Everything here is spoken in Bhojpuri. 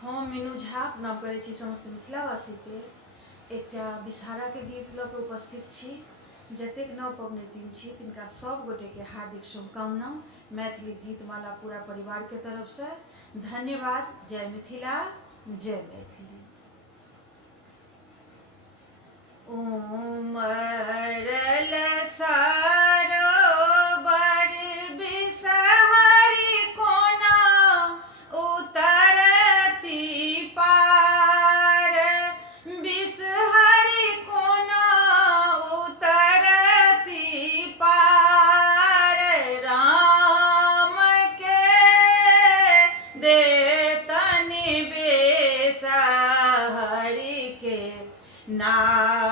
हम मीनू झा प्रणाम करै छी समस्त मिथिलावासी के। एकटा विषहारा के गीत लऽ के उपस्थित छी। जतेक नव पबनैतिन छी तिनका सब गोटे के हार्दिक शुभकामना। मैथिली गीतमाला पूरा परिवार के तरफ से धन्यवाद। जय मिथिला, जय मैथिली। उमरल सरोवर बिषहरि कोना उतरती पार, बिषहरि कोना उतरती पार। राम के देतनि बेस हरि के नाम